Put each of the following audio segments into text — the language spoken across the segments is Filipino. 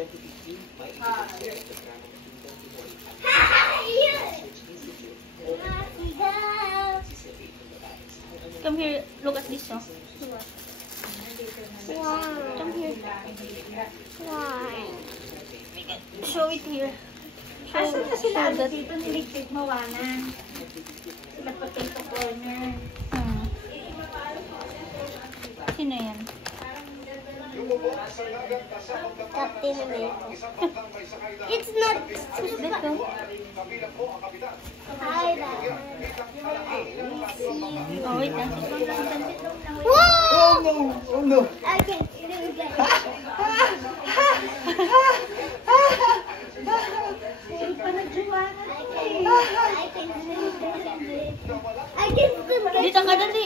Come here, look at this, oh. Wow. Come here. Why? Show it here. Asan na sila? show that. Dito niligpit mo, Wana. Sila potato corner. Sino yan? Captain America. It's not. Who's that, oh? Hi, Dad. Oh, wait lang. Whoa! Oh no! Oh no! I can't do that. Hindi pa nagjuwana. I can do that. I can do that. Dito ka, dali.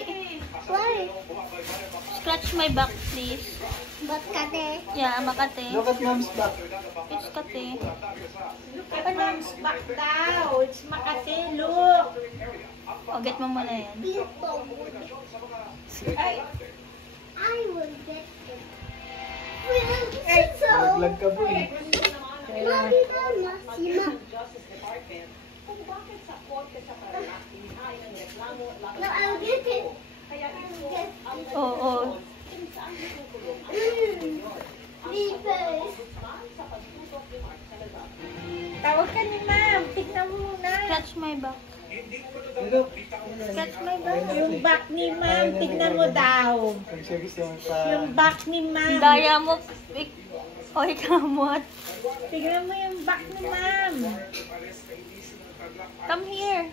Why? Scratch my back, please. Ba't kate? Yeah, makate. Look at mom's back. It's kate. Look at mom's back daw. It's Makati. Look. O, get mo muna yan. I will get it. So, Naglag ka po eh. Mami, mama, si Ma. No, I'll get it. Oo, oo. Tawag ka ni Ma'am. Tignan mo muna. Scratch my back. Look. Scratch my back. Yung back ni Ma'am, tignan mo daw. Ang siya gusto mong pa... Yung back ni Ma'am. Daya mo. Oy, kamot. Tignan mo yung back ni Ma'am. Come here.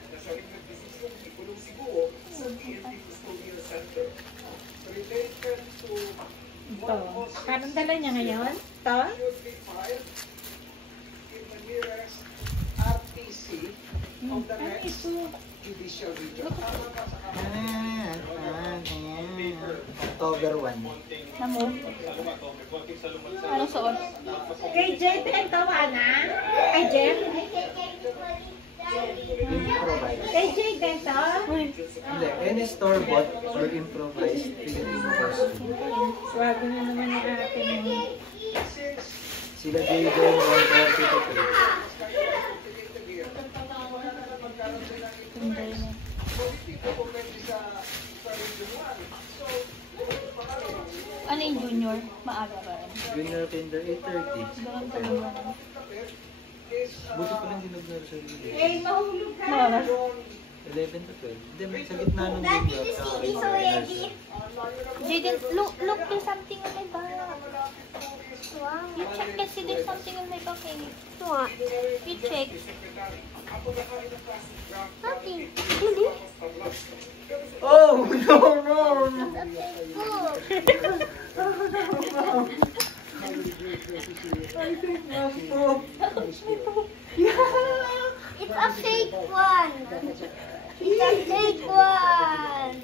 Ito. Parang dala niya ngayon. Ito. Ano ito? October 1. Namo. Anong suot? Kay Jen, tawa na? Ay, Jen? Improvise. Kay Jen, ganito? Hindi, any store bought or improvised Filipino costume. Swabe na naman yung ate mo. Sila Jaden, 130 to 3. Hindi na. Ano yung junior? Maaga ba rin? Junior Kinder, 8:30. Ganun pa naman. Buti pa lang dinag-nursery. Eh, mahulog ka. Malas. 11 to 12. Hindi, may sa gitna nung junior. Jaden, look, there's something on my back. Wow. You check kasi there's something on my back eh. What? You check. Nothing. Hindi. Oh, no, no! It's a fake one. It's a fake one.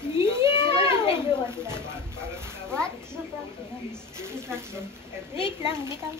Yeah. What? Wait lang, wait lang.